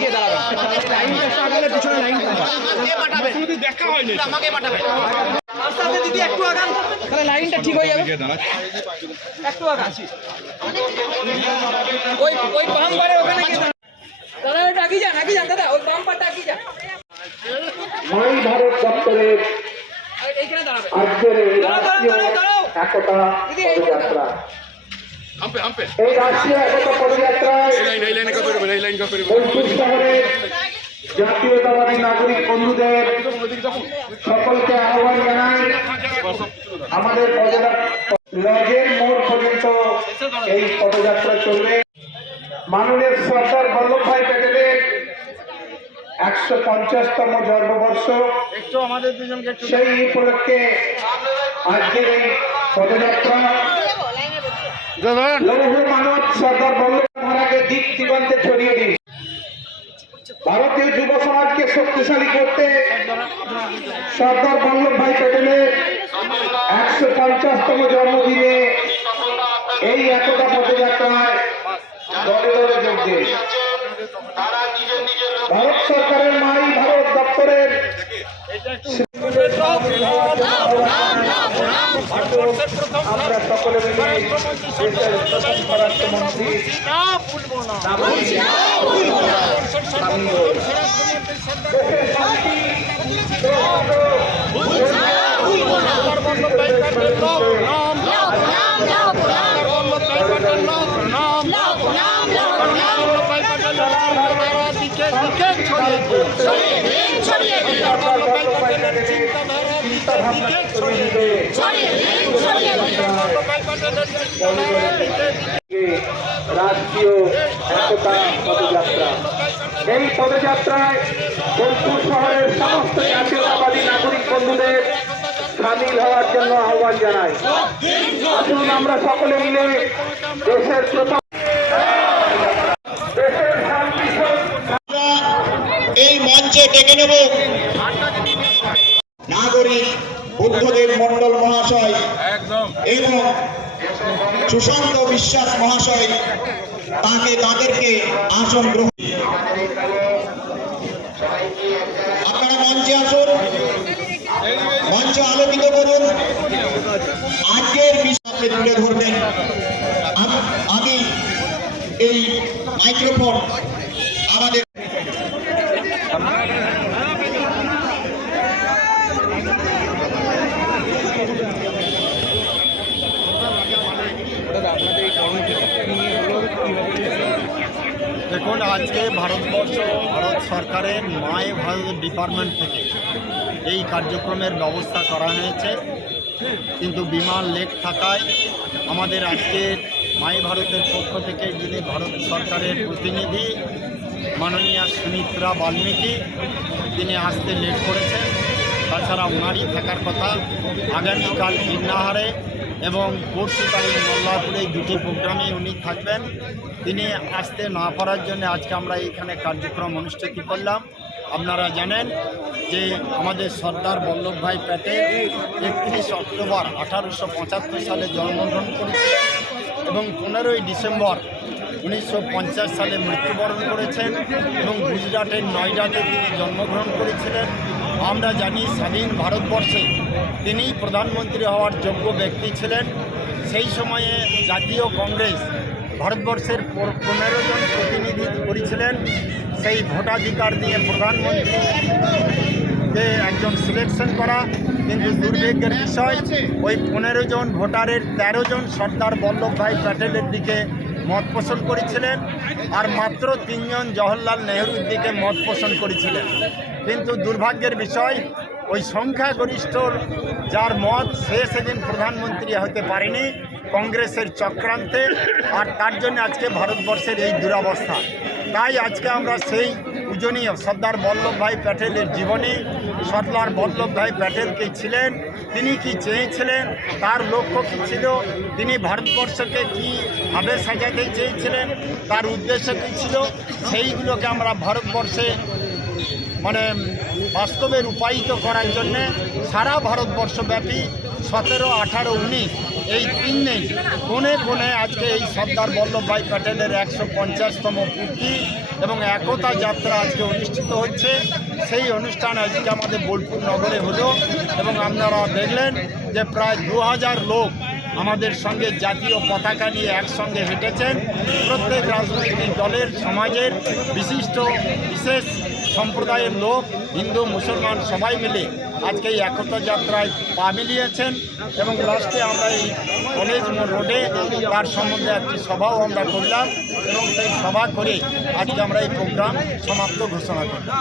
লাইনটা স্টার্ট পিছনে লাইন দেখা হয়নি আস্তে আস্তে দিদি একটু আগান তাহলে লাইনটা ঠিক হয়ে যাবে। একটু আগান। ওই ওই বাম পারে ওখানে গিয়ে। দাদা ওটা আগিয়ে যান আগিয়ে যান দাদা ওই বাম পারটা আগিয়ে যান। মাই ভারত দপ্তরের আজকের এই রাষ্ট্রীয়। একতা পদযাত্রা। হাম্পে হাম্পে এই রাষ্ট্রীয় একতা পদযাত্রায় এই লাইন এই লাইনে কত করবে এই লাইন কত করবে বোলপুর শহরের জাতীয়তাবাদী নাগরিক বন্ধুদের সকলকে আহ্বান জানাই। আমাদের পদযাত্রা লজের মোড় পর্যন্ত এই পদযাত্রা চলবে। মাননীয় সরদার বল্লভভাই প্যাটেলের একশো পঞ্চাশতম জন্মবর্ষ। একটু আমাদের দুজনকে একটু সেই উপলক্ষে আজকের এই পদযাত্রা লৌহ মানব সর্দার বল্লভ মহারাজকে দিক দিগন্তে ছড়িয়ে দিন। ভারতীয় যুব সমাজকে শক্তিশালী করতে সর্দার বল্লভ ভাই প্যাটেলের একশো পঞ্চাশতম জন্মদিনে এই একতা পদযাত্রায় দলে দলে যোগ দিন ভারত সরকারের মাই ভারত দপ্তরের আমরা সকলে মিলে দেশের প্রথম স্বরাষ্ট্রমন্ত্রী সামিল হই। দেশের শান্তি, চিন্তা ভাবনা রাষ্ট্রীয় একতা পদযাত্রা? এই পদযাত্রায় বোলপুর শহরের সমস্ত জাতীয়তাবাদী নাগরিক বন্ধুদের সামিল হওয়ার জন্য আহ্বান জানাই। আসুন আমরা সকলে মিলে দেশের প্রথম এই মঞ্চে ডেকে নেব। বুদ্ধদেব মন্ডল মহাশয় এবং সুশান্ত বিশ্বাস মহাশয় তাকে তাদেরকে আসন গ্রহণ আপনারা মঞ্চে আসুন। মঞ্চ আলোকিত করুন। আজকের বিষয়কে তুলে ধরবেন। আমি এই মাইক্রোফোন আমাদের আজকে ভারতবর্ষ ভারত সরকারের মাই ভারত ডিপার্টমেন্ট থেকে এই কার্যক্রমের ব্যবস্থা করা হয়েছে। কিন্তু বিমান লেক থাকায় আমাদের আজকে মাই ভারতের পক্ষ থেকে যিনি ভারত সরকারের প্রতিনিধি, মাননীয়া সুমিত্রা বাল্মীকি, তিনি আসতে লেট করেছেন। তাছাড়া ওনারই থাকার কথা, আগামীকাল কিন্নাহারে এবং পরশু তারিখ মোল্লাপুরে এই দুটি প্রোগ্রামে উনি থাকবেন। তিনি আসতে না পারার জন্য আজকে আমরা এখানে কার্যক্রম অনুষ্ঠিত করলাম। আপনারা জানেন যে আমাদের সর্দার বল্লভভাই প্যাটেল একত্রিশ অক্টোবর আঠারোশো পঁচাত্তর সালে জন্মগ্রহণ করেছিলেন এবং পনেরোই ডিসেম্বর উনিশশো পঞ্চাশ সালে মৃত্যুবরণ করেছেন এবং গুজরাটের নয়ডাতে তিনি জন্মগ্রহণ করেছিলেন। আমরা জানি স্বাধীন ভারতবর্ষে তিনি প্রধানমন্ত্রী হওয়ার যোগ্য ব্যক্তি ছিলেন। সেই সময়ে জাতীয় কংগ্রেস ভারতবর্ষের পনেরো জন প্রতিনিধি করেছিলেন। সেই ভোটাধিকার দিয়ে প্রধানমন্ত্রীকে একজন সিলেকশন করা কিন্তু দুর্ভাগ্যের বিষয়, ওই পনেরো জন ভোটারের ১৩ জন সর্দার বল্লভভাই প্যাটেলের দিকে মত পোষণ করেছিলেন। আর মাত্র তিনজন জওহরলাল নেহরুর দিকে মত পোষণ করেছিলেন। কিন্তু দুর্ভাগ্যের বিষয়, ওই সংখ্যাগরিষ্ঠ যার মত সে সেদিন প্রধানমন্ত্রী হতে পারেনি কংগ্রেসের চক্রান্তে, আর তার জন্য আজকে ভারতবর্ষের এই দুরবস্থা। তাই আজকে আমরা সেই পূজনীয় সর্দার বল্লভভাই প্যাটেলের জীবনী, সর্দার বল্লভভাই প্যাটেল কে ছিলেন, তিনি কি চেয়েছিলেন, তার লক্ষ্য কী ছিল, তিনি ভারতবর্ষকে কীভাবে সাজাতে চেয়েছিলেন, তার উদ্দেশ্য কী ছিল, সেইগুলোকে আমরা ভারতবর্ষে মানে বাস্তবে রূপায়িত করার জন্যে সারা ভারতবর্ষব্যাপী সতেরো, আঠারো, উনিশ, এই তিন দিন কোণে কোণে আজকে এই সর্দার বল্লভভাই প্যাটেলের একশো পঞ্চাশতম পূর্তি এবং একতা যাত্রা আজকে অনুষ্ঠিত হচ্ছে। সেই অনুষ্ঠান আজকে আমাদের বোলপুর নগরে হলো এবং আপনারা দেখলেন যে প্রায় দু হাজার লোক আমাদের সঙ্গে জাতীয় পতাকা নিয়ে একসঙ্গে হেঁটেছেন। প্রত্যেক রাজনৈতিক দলের, সমাজের বিশিষ্ট, বিশেষ সম্প্রদায়ের লোক, হিন্দু, মুসলমান সবাই মিলে আজকে এই একতা যাত্রায় পা মিলিয়েছেন এবং লাস্টে আমরা এই কলেজ রোডে তার সম্বন্ধে একটি সভাও আমরা করলাম এবং সেই সভা করে আজকে আমরা এই প্রোগ্রাম সমাপ্ত ঘোষণা করলাম।